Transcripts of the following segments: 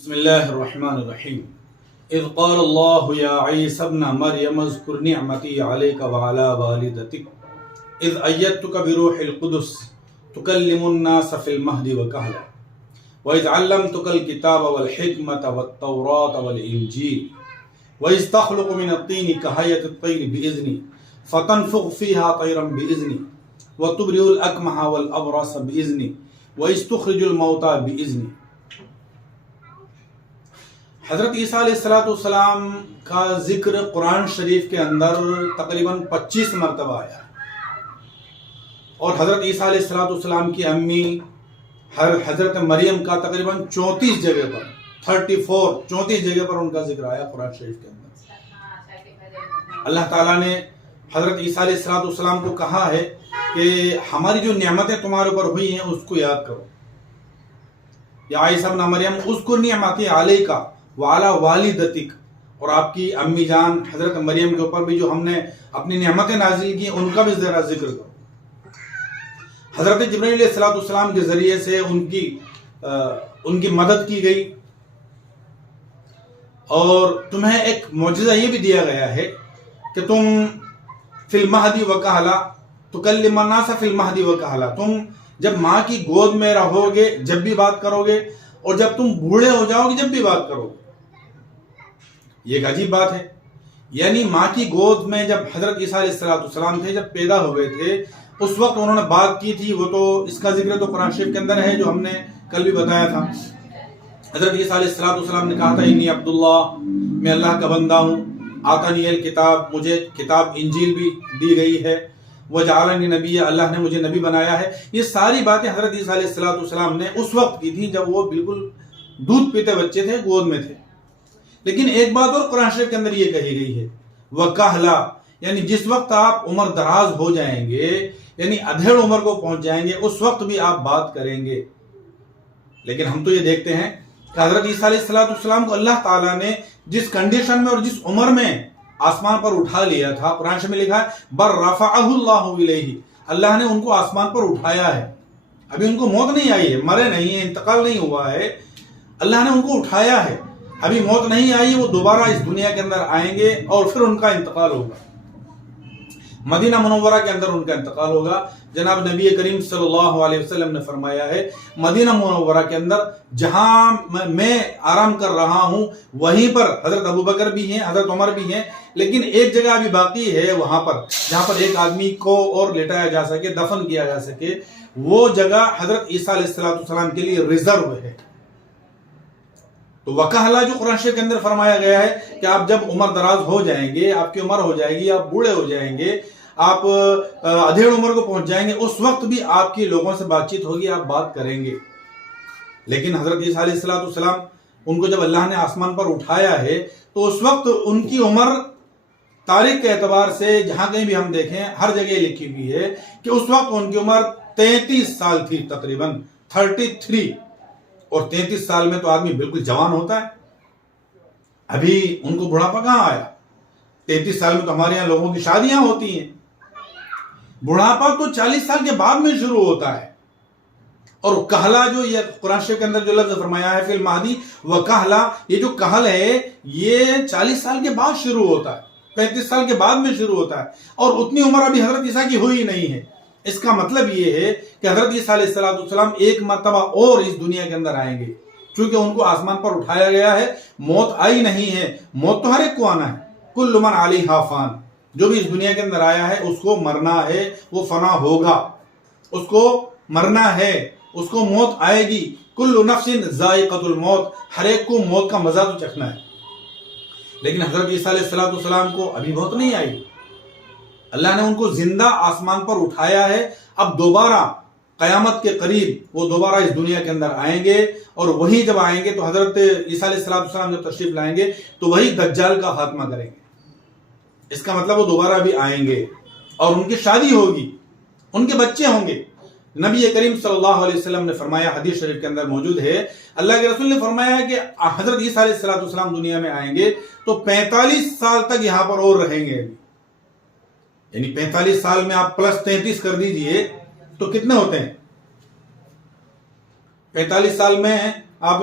بسم الله الرحمن الرحيم إذ قال الله يا عيسى ابن مريم اذكر نعمتي عليك وعلى والدتك إذ أيدتك بروح القدس تكلم الناس في المهد وكهلا وإذ علمتك الكتاب والحكمة والتوراة والإنجيل وإذ تخلق من الطين كهيئة الطير بإذني فتنفخ فيها طيرا بإذني وتبرئ الأكمه والأبرص بإذني وإذ تخرج الموتى بإذني۔ حضرت عیسیٰ علیہ السلام کا ذکر قرآن شریف کے اندر تقریباً 25 مرتبہ آیا ہے، اور حضرت عیسیٰ علیہ السلام کی امی حضرت مریم کا تقریباً 34 جگہ پر 34 جگہ پر ان کا ذکر آیا قرآن شریف کے اندر۔ اللہ تعالیٰ نے حضرت عیسیٰ علیہ السلام کو کہا ہے کہ ہماری جو نعمتیں تمہارے اوپر ہوئی ہیں اس کو یاد کرو۔ یا عیسیٰ ابن مریم اذکر نعمتی علیک وعلی والدتک، اور آپ کی امی جان حضرت مریم کے اوپر بھی جو ہم نے اپنی نعمتیں نازل کی ان کا بھی ذرا ذکر کرو۔ حضرت جبرائیل علیہ السلام کے ذریعے سے ان کی مدد کی گئی، اور تمہیں ایک معجزہ یہ بھی دیا گیا ہے کہ تم فی المہد وکہلا تکلم الناس فی المہد وکہلا، تم جب ماں کی گود میں رہو گے جب بھی بات کرو گے، اور جب تم بوڑھے ہو جاؤ گے جب بھی بات کرو گے۔ یہ ایک عجیب بات ہے، یعنی ماں کی گود میں جب حضرت عیسیٰ علیہ السلام تھے، جب پیدا ہوئے تھے، اس وقت انہوں نے بات کی تھی، وہ تو اس کا ذکر تو قرآن شریف کے اندر ہے جو ہم نے کل بھی بتایا تھا۔ حضرت عیسیٰ علیہ السلام نے کہا تھا انی عبداللہ، میں اللہ کا بندہ ہوں، آتانی الکتاب، مجھے کتاب انجیل بھی دی گئی ہے، وجعلنی نبی، اللہ نے مجھے نبی بنایا ہے۔ یہ ساری باتیں حضرت عیسیٰ علیہ السلام نے اس وقت کی تھی جب وہ بالکل دودھ پیتے بچے تھے، گود میں تھے۔ لیکن ایک بات اور قرآن شریف کے اندر یہ کہی گئی ہے، وکہلا، یعنی جس وقت آپ عمر دراز ہو جائیں گے، یعنی ادھیڑ عمر کو پہنچ جائیں گے، اس وقت بھی آپ بات کریں گے۔ لیکن ہم تو یہ دیکھتے ہیں کہ حضرت عیسیٰ علیہ السلام کو اللہ تعالیٰ نے جس کنڈیشن میں اور جس عمر میں آسمان پر اٹھا لیا تھا، قرآن شریف میں لکھا ہے بر رفعہ اللہ الیہ، اللہ نے ان کو آسمان پر اٹھایا ہے۔ ابھی ان کو موت نہیں آئی ہے، مرے نہیں ہیں، انتقال نہیں ہوا ہے، اللہ نے ان کو اٹھایا ہے، ابھی موت نہیں آئی، وہ دوبارہ اس دنیا کے اندر آئیں گے اور پھر ان کا انتقال ہوگا، مدینہ منورہ کے اندر ان کا انتقال ہوگا۔ جناب نبی کریم صلی اللہ علیہ وسلم نے فرمایا ہے مدینہ منورہ کے اندر جہاں میں آرام کر رہا ہوں وہیں پر حضرت ابوبکر بھی ہیں، حضرت عمر بھی ہیں، لیکن ایک جگہ ابھی باقی ہے وہاں پر جہاں پر ایک آدمی کو اور لٹایا جا سکے، دفن کیا جا سکے، وہ جگہ حضرت عیسیٰ علیہ السلام کے لیے ریزرو ہے۔ تو وکہلا جو قرآن شریف کے اندر فرمایا گیا ہے کہ آپ جب عمر دراز ہو جائیں گے، آپ کی عمر ہو جائے گی، آپ بوڑھے ہو جائیں گے، آپ ادھیڑ عمر کو پہنچ جائیں گے، اس وقت بھی آپ کی لوگوں سے بات چیت ہوگی، آپ بات کریں گے۔ لیکن حضرت عیسیٰ علیہ السلام ان کو جب اللہ نے آسمان پر اٹھایا ہے تو اس وقت ان کی عمر تاریخ کے اعتبار سے جہاں کہیں بھی ہم دیکھیں ہر جگہ لکھی ہوئی ہے کہ اس وقت ان کی عمر 33 سال تھی، تقریباً 33۔ اور 33 سال میں تو آدمی بالکل جوان ہوتا ہے، ابھی ان کو بڑھاپا کہاں آیا؟ 33 سال میں تو ہمارے یہاں لوگوں کی شادیاں ہوتی ہیں، بڑھاپا تو 40 سال کے بعد میں شروع ہوتا ہے۔ اور کہلا جو یہ قرآن شریف کے اندر جو لفظ فرمایا ہے فی المہدی وکہلا، یہ جو کہل ہے یہ 40 سال کے بعد شروع ہوتا ہے، 35 سال کے بعد میں شروع ہوتا ہے، اور اتنی عمر ابھی حضرت عیسیٰ کی ہوئی نہیں ہے۔ اس کا مطلب یہ ہے کہ حضرت عیسیٰ علیہ السلام ایک مرتبہ اور اس دنیا کے اندر آئیں گے، چونکہ ان کو آسمان پر اٹھایا گیا ہے، موت آئی نہیں ہے، موت تو ہر ایک کو آنا ہے، کل من علیہا فان، جو بھی اس دنیا کے اندر آیا ہے اس کو مرنا ہے، وہ فنا ہوگا، اس کو مرنا ہے، اس کو موت آئے گی، کل نفس ذائقۃ الموت، ہر ایک کو موت کا مزہ تو چکھنا ہے۔ لیکن حضرت عیسیٰ علیہ السلام کو ابھی موت نہیں آئی، اللہ نے ان کو زندہ آسمان پر اٹھایا ہے، اب دوبارہ قیامت کے قریب وہ دوبارہ اس دنیا کے اندر آئیں گے، اور وہی جب آئیں گے تو حضرت عیسیٰ علیہ السلام جب تشریف لائیں گے تو وہی دجال کا خاتمہ کریں گے۔ اس کا مطلب وہ دوبارہ بھی آئیں گے اور ان کی شادی ہوگی، ان کے بچے ہوں گے۔ نبی کریم صلی اللہ علیہ وسلم نے فرمایا، حدیث شریف کے اندر موجود ہے، اللہ کے رسول نے فرمایا کہ حضرت عیسیٰ علیہ السلام دنیا میں آئیں گے تو 45 سال تک یہاں پر اور رہیں گے، یعنی 45 سال میں آپ پلس 33 کر دیجئے تو کتنے ہوتے ہیں؟ 45 سال میں آپ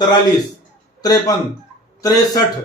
43, 53, 63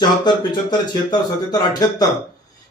74, 75, 76, 77, 78,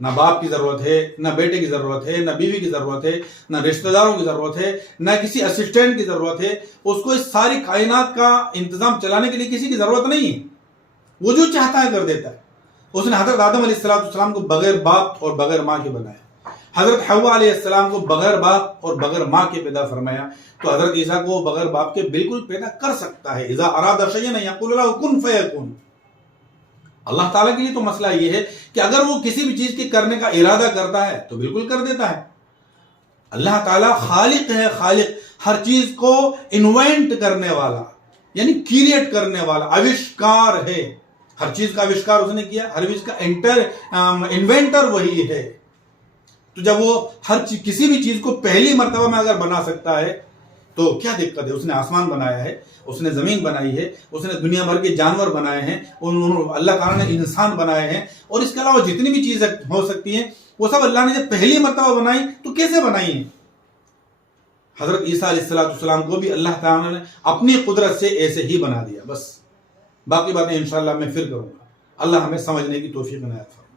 نہ باپ کی ضرورت ہے، نہ بیٹے کی ضرورت ہے، نہ بیوی کی ضرورت ہے، نہ رشتہ داروں کی ضرورت ہے، نہ کسی اسسٹنٹ کی ضرورت ہے. اس کو اس ساری کائنات کا انتظام چلانے کے لیے کسی کی ضرورت نہیں ہے. وہ جو چاہتا ہے کر دیتا ہے. اس نے حضرت آدم علیہ السلام کو بغیر باپ اور بغیر ماں کے بنایا. حضرت حوا علیہ السلام کو بغیر باپ اور بغیر ماں کے پیدا فرمایا. تو حضرت عیسیٰ کو بغیر باپ کے بالکل پیدا کر سکتا ہے. اذا اراد شیئا یقول له کن فیکون. اللہ تعالیٰ کے لیے تو مسئلہ یہ ہے کہ اگر وہ کسی بھی چیز کے کرنے کا ارادہ کرتا ہے تو بالکل کر دیتا ہے. اللہ تعالیٰ خالق ہے، خالق، ہر چیز کو انوینٹ کرنے والا، یعنی کریٹ کرنے والا، آوشکار ہے. ہر چیز کا آوشکار اس نے کیا، ہر چیز کا انوینٹر وہی ہے. تو جب وہ کسی بھی چیز کو پہلی مرتبہ میں اگر بنا سکتا ہے تو کیا دقت ہے؟ اس نے آسمان بنایا ہے، اس نے زمین بنائی ہے، اس نے دنیا بھر کے جانور بنائے ہیں، اللہ تعالیٰ نے انسان بنائے ہیں، اور اس کے علاوہ جتنی بھی چیزیں ہو سکتی ہیں وہ سب اللہ نے جب پہلی مرتبہ بنائی تو کیسے بنائی ہیں؟ حضرت عیسیٰ علیہ السلام کو بھی اللہ تعالیٰ نے اپنی قدرت سے ایسے ہی بنا دیا. بس باقی باتیں انشاءاللہ میں پھر کروں گا. اللہ ہمیں سمجھنے کی توفیق عنایت فرمائے.